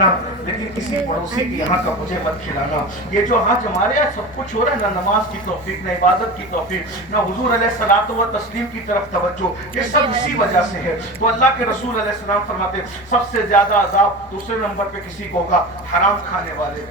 رکھنا, لیکن کسی پڑوسی کے یہاں کا مجھے مت کھلانا. یہ جو آج ہمارے یہاں سب کچھ ہو رہا ہے, نہ نماز کی توفیق, نہ عبادت کی توفیق, نہ حضور علیہ الصلوۃ و تسلیم کی طرف توجہ, یہ سب اسی وجہ سے ہے. تو اللہ کے رسول علیہ السلام فرماتے سب سے زیادہ عذاب دوسرے نمبر پہ کسی کو ہوگا حرام کھانے والے.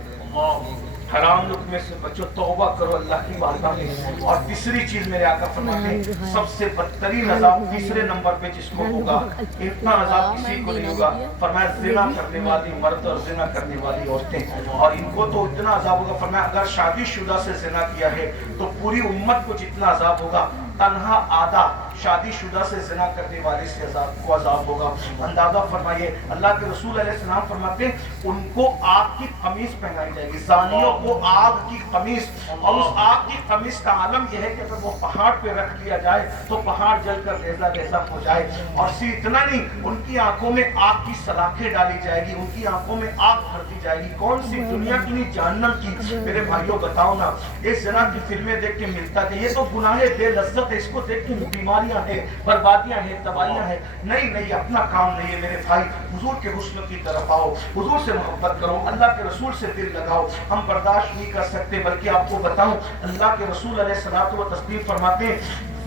حرام لقمے سے بچو, توبہ کرو اللہ کی بارگاہ میں. اور تیسری چیز میرے آقا فرماتے ہیں سب سے بدترین عذاب تیسرے نمبر پہ جس کو ہوگا, اتنا عذاب کسی کو نہیں ہوگا, فرمایا زنا کرنے والی مرد اور زنا کرنے والی عورتیں, اور ان کو تو اتنا عذاب ہوگا. فرمایا اگر شادی شدہ سے زنا کیا ہے تو پوری امت کو جتنا عذاب ہوگا, تنہا آدھا شادی شدہ سے زنا کرنے والے سے عذاب ہوگا. اندازہ فرمائیے, اللہ کے رسول علیہ السلام فرماتے ہیں ان کو آگ کی قمیص پہنائی جائے گی, زانیوں کو آگ کی قمیص. اور اس آگ کی قمیص کا عالم یہ ہے کہ اگر وہ پہاڑ پہ رکھ لیا جائے تو پہاڑ جل کر ریزہ ریزہ ہو جائے. اور صرف اتنا نہیں, ان کی آنکھوں میں آگ کی سلاخیں ڈالی جائے گی, ان کی آنکھوں میں آگ بھر دی جائے گی. کون سی دنیا کی نہیں, جہنم کی. میرے بھائیوں بتاؤ نا, اس زنا کی فلمیں دیکھ کے ملتا کہ یہ تو گناہ بے لذت ہے, اس کو دیکھ کے بیماریاں ہیں, بربادیاں ہیں, تباہیاں ہیں. نہیں نہیں, اپنا کام نہیں ہے میرے بھائی. حضور کے حسن کی طرف آؤ, حضور سے محبت کرو, اللہ کے رسول سے دل لگاؤ. ہم برداشت نہیں کر سکتے, بلکہ آپ کو بتاؤں اللہ کے رسول علیہ الصلوۃ و تسلیم فرماتے ہیں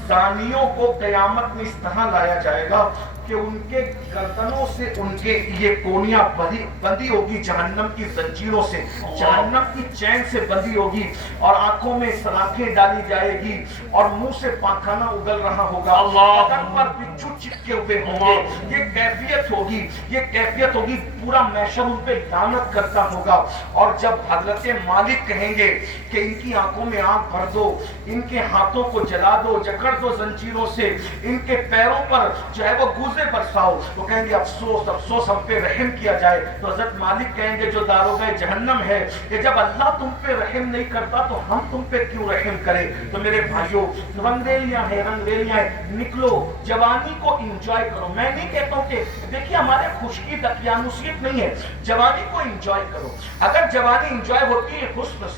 زانیوں کو قیامت میں اس طرح لایا جائے گا کہ ان کے گردنوں سے ان کے یہ کونیاں بندی ہوگی جہنم کی زنجیروں سے, جہنم کی چین سے بندی ہوگی, اور آنکھوں میں سلاخیں ڈالی جائے گی, اور منہ سے پاخانہ اگل رہا ہوگا, بدن پر بچھو چپکے ہوئے ہوں گے. یہ کیفیت ہوگی, یہ کیفیت ہوگی. پورا محشر ان پہ لعنت کرتا ہوگا. اور جب حضرت مالک کہیں گے کہ ان کی آنکھوں میں آگ بھر دو, ان کے ہاتھوں کو جلا دو, جکڑ دو زنجیروں سے, ان کے پیروں پر جو ہے وہ گوزے برساؤ, تو کہیں گے افسوس افسوس ہم پہ رحم کیا جائے. تو حضرت مالک کہیں گے جو داروغہ جہنم ہے کہ جب اللہ تم پہ رحم نہیں کرتا تو ہم تم پہ کیوں رحم کرے. تو میرے بھائیوں, رنگریلیاں ہیں, رنگریلیاں ہیں, نکلو, جوانی کو انجوائے کرو. میں نہیں کہتا ہوں کہ دیکھیے ہمارے خشکی دقیانوسیت نہیں ہے, جوانی کو انجوائے کرو. اگر جوانی انجوائے ہوتی ہے حسن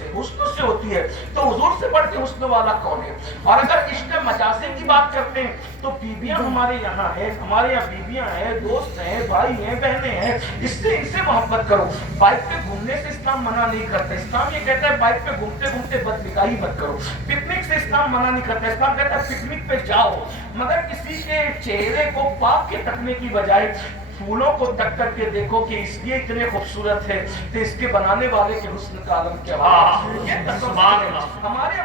سے ہوتی ہے, تو حضور سے بڑھ کے حسن والا کون ہے. اور اگر عشق مجازی کی بات کرتے ہیں تو بیویاں ہمارے یہاں ہیں, ہمارے یہاں بیویاں ہیں, دوست ہیں, بھائی ہیں, بہنیں ہیں, ان سے محبت کرو. بائک پہ گھومنے سے اسلام منع نہیں کرتا. اسلام یہ کہتا ہے بائک پہ گھومتے گھومتے بد نگاہی مت کرو. پکنک سے اسلام منع نہیں کرتا. اسلام کہتا ہے پکنک پہ جاؤ, مگر کسی کے چہرے کو پاک کے تکنے کی بجائے پھولوں کو تک کر کے دیکھو کہ اس لیے اتنے خوبصورت ہے کہ اس کے بنانے والے کے حسن کا عالم کیا ہے. یہ تصور ہے. ہمارے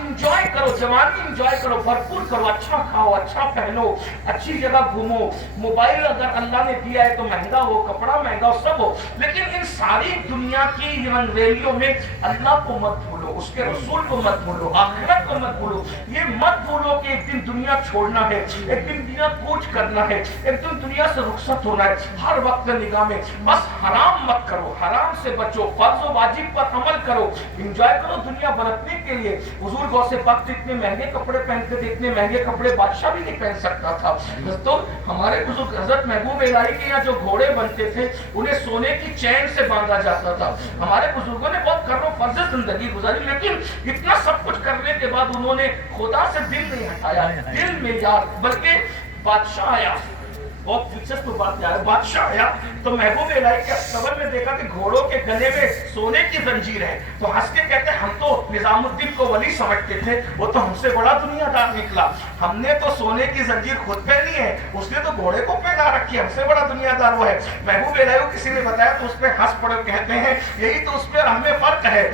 انجوائے کرو, جوانی انجوائے کرو, بھرپور کرو, اچھا کھاؤ, اچھا پہنو, اچھی جگہ گھومو. موبائل اگر اللہ نے دیا ہے تو مہنگا ہو, کپڑا مہنگا ہو, سب ہو, لیکن ان ساری دنیا کی رنگریلیوں میں اللہ کو مت بھولو, اس کے رسول کو مت بھولو, آخرت کو مت بھولو. یہ مت بھولو کہ ایک دن دنیا چھوڑنا ہے, ایک دن دنیا کوچ کرنا ہے, ایک دن دنیا سے رخصت ہونا ہے. ہر وقت نگاہ میں بس حرام مت کرو, حرام سے بچو, فرض و واجب پر عمل کرو, انجوائے کرو دنیا برتنے کے لیے. حضور غوث پاک اتنے مہنگے کپڑے پہنتے تھے, اتنے مہنگے کپڑے بادشاہ بھی نہیں پہن سکتا تھا. تو ہمارے بزرگ حضرت محبوب الہی کے یہاں جو گھوڑے بنتے تھے انہیں سونے کی چین سے باندھا جاتا تھا. ہمارے بزرگوں نے بہت کرو فرض زندگی گزاری, لیکن اتنا سب کچھ کرنے کے بعد انہوں نے خدا سے دل نہیں ہٹایا. دل میں یار, بلکہ بادشاہ آیا, بہت دلچسپ بات ہے, بادشاہ آیا تو محبوب الہی کے قبر میں دیکھا کہ گھوڑوں کے گلے میں سونے کی زنجیر ہے. تو ہنس کے کہتے ہیں ہم تو نظام الدین کو ولی سمجھتے تھے, وہ تو ہم سے بڑا دنیا دار نکلا. ہم نے تو سونے کی زنجیر خود پہنی ہے, اس نے تو گھوڑے کو پہنا رکھی, ہم سے بڑا دنیا دار وہ ہے. محبوب الہی کو کسی نے بتایا تو اس پہ ہنس پڑے, کہتے ہیں یہی تو اس پہ ہمیں فرق ہے.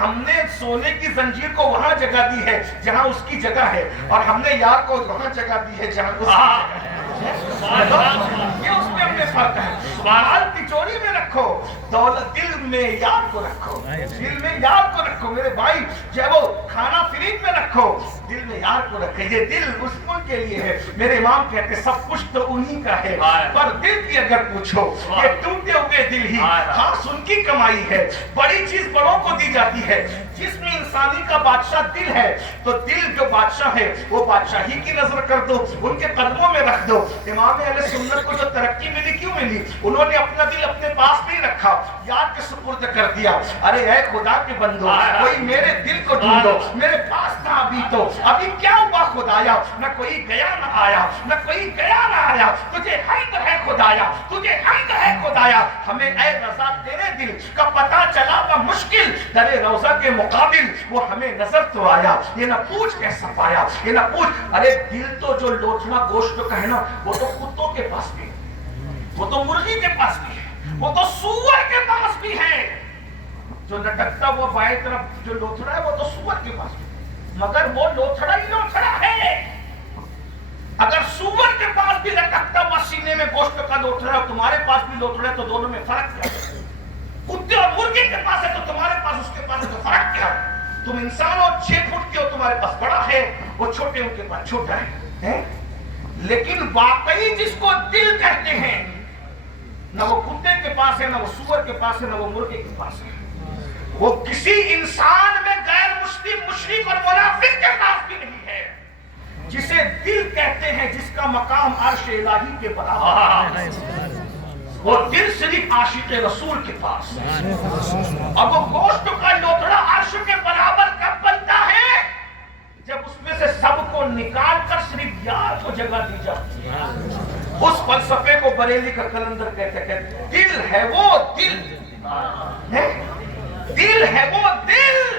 ہم نے سونے کی زنجیر کو وہاں جگہ دی ہے جہاں اس کی جگہ ہے, اور ہم نے یار کو وہاں جگہ دی ہے جہاں اس کی جگہ ہے. یہ اس میں ہم نے فرق ہے. مال تجوری میں رکھو, دولت دل میں یار کو رکھو, دل میں یار کو رکھو. میرے بھائی جو ہے وہ کھانا فریج میں رکھو, دل میں یار کو رکھے. یہ دل مسلم کے لیے ہے. میرے امام کہتے سب کچھ تو انہی کا ہے, پر دل کی اگر پوچھو یہ ٹوٹے ہوئے دل ہی خاص ان کی کمائی ہے. بڑی چیز بڑوں کو دی جاتی ہے. جسم انسانی کا بادشاہ دل ہے, تو دل جو بادشاہ ہے وہ بادشاہی کی نظر کر دو, ان کے قدموں میں رکھ دو. امام اہل سنت کو جو ترقی ملی کیوں ملی؟ انہوں نے اپنا دل اپنے پاس نہیں رکھا, رکھا, یاد کے سپرد کر دیا. ارے اے خدا کے بندو, کوئی میرے دل کو ڈھونڈو, میرے پاس تھا ابھی تو, ابھی کیا ہوا خدایا, نہ کوئی گیا نہ آیا, نہ کوئی گیا نہ آیا, تجھے حمد ہے خدایا, تجھے حمد ہے خدایا. ہمیں اے رضا تیرے دل کا پتہ چلا مشکل, در روضہ کے مقابل وہ ہمیں نظر تو آیا. یہ نہ پوچھ کیسا پایا, یہ نہ پوچھ. ارے دل تو جو لوچنا گوشت کا ہے نا, وہ تو کتوں کے پاس بھی, وہ تو مرغی کے پاس بھی ہے, وہ تو سور کے پاس بھی ہے. جو لٹکتا وہ بائیں طرف جو لوتھڑا ہے وہ تو سور کے پاس بھی, مگر وہ لوتھڑا ہی لوتھڑا ہے. اگر سور کے پاس بھی لٹکتا ہوا سینے میں گوشت کا لوتھڑا ہے, تمہارے پاس بھی لوتھڑا ہے, تو دونوں میں فرق کیا ہے؟ کتے اور مرغی کے پاس ہے تو تمہارے پاس اس کے پاس ہے, تو فرق کیا ہے؟ تم انسان ہو 6 فٹ کے ہو, تمہارے پاس بڑا ہے, وہ چھوٹے ان کے پاس چھوٹا ہے. لیکن واقعی جس کو دل کہتے ہیں, نہ وہ کتے کے پاس ہے, نہ وہ سور کے پاس ہے, نہ وہ مرغے کے پاس ہے. وہ کسی انسان میں غیر مسلم, مشرک اور منافق کے پاس بھی نہیں ہے. جسے دل کہتے ہیں, جس کا مقام عرش الہی کے برابر ہے, وہ دل صرف عاشق رسول کے پاس ہے. اب وہ گوشت کا لوتھڑا عرش کے برابر کب بنتا ہے؟ جب اس میں سے سب کو نکال کر صرف یار کو جگہ دی جاتی ہے. اس فلسفے کو بریلی کا کلندر کہتے ہیں, دل ہے وہ دل, دل ہے وہ دل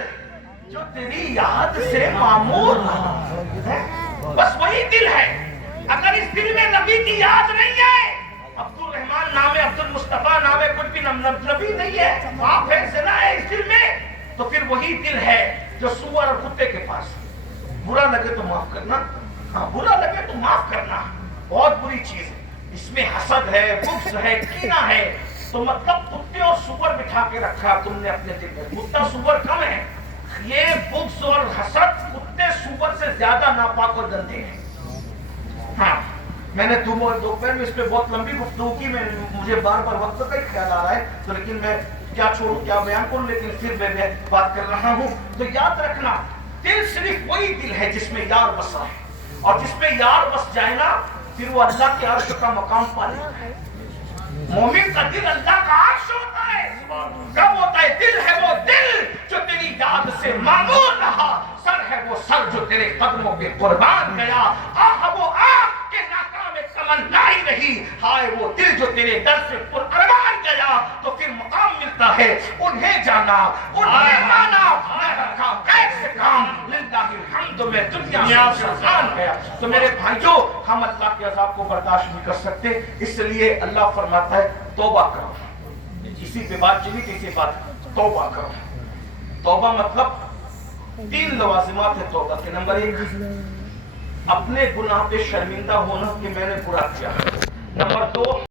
جو تیری یاد سے معمور ہے. بس وہی دل ہے. اگر اس دل میں نبی کی یاد نہیں ہے, عبد الرحمن نام ہے, عبد المصطفیٰ نام ہے, کچھ بھی نبی نہیں ہے, پاپ ہے, زنا ہے اس دل میں, تو پھر وہی دل ہے جو سور اور کتے کے پاس ہے. برا لگے تو معاف کرنا, ہاں برا لگے تو معاف کرنا, بہت بری چیز ہے. اس میں حسد ہے, بغض ہے, کینہ ہے, تو مطلب کتے اور سور بٹھا کے رکھا تم نے اپنے دل میں. کتا سور کم ہے, یہ بغض اور حسد کتے سور سے زیادہ ناپاک اور گندے ہیں. ہاں میں نے دوپہر میں اس پہ بہت لمبی گفتگو کی, مجھے بار بار وقت کا ہی خیال آ رہا ہے, تو لیکن میں کیا چھوڑوں کیا بیان کروں, لیکن پھر میں بات کر رہا ہوں. تو یاد رکھنا, دل صرف وہی دل ہے جس میں یار بسا ہے, اور جس میں یار بس جائے نا, پھر وہ اللہ کے عرش کا مقام پا لیتا ہے. مومن کا دل اللہ کا عرش ہوتا ہے. کب ہوتا ہے؟ دل ہے وہ دل جو تیری یاد سے معمور رہا, سر ہے وہ سر جو تیرے قدموں پہ قربان گیا, آہ وہ آہ کہ ناکام تمنا ہی رہی, ہائے وہ دل جو تیرے در سے پر ارمان گیا. تو پھر مقام ملتا ہے, انہیں جانا, انہیں مانا, میں رکھا کیسے کام, للہ الحمد میں دنیا سے شان گیا. تو میرے بھائیوں, ہم اللہ کے عذاب کو برداشت نہیں کر سکتے, اس لیے اللہ فرماتا ہے توبہ کرو. اسی پہ بات چلی, کسی بات, توبہ کرو. توبہ مطلب 3 لوازمات ہے توبہ کے. نمبر 1, اپنے گناہ پہ شرمندہ ہونا کہ میں نے برا کیا. نمبر 2,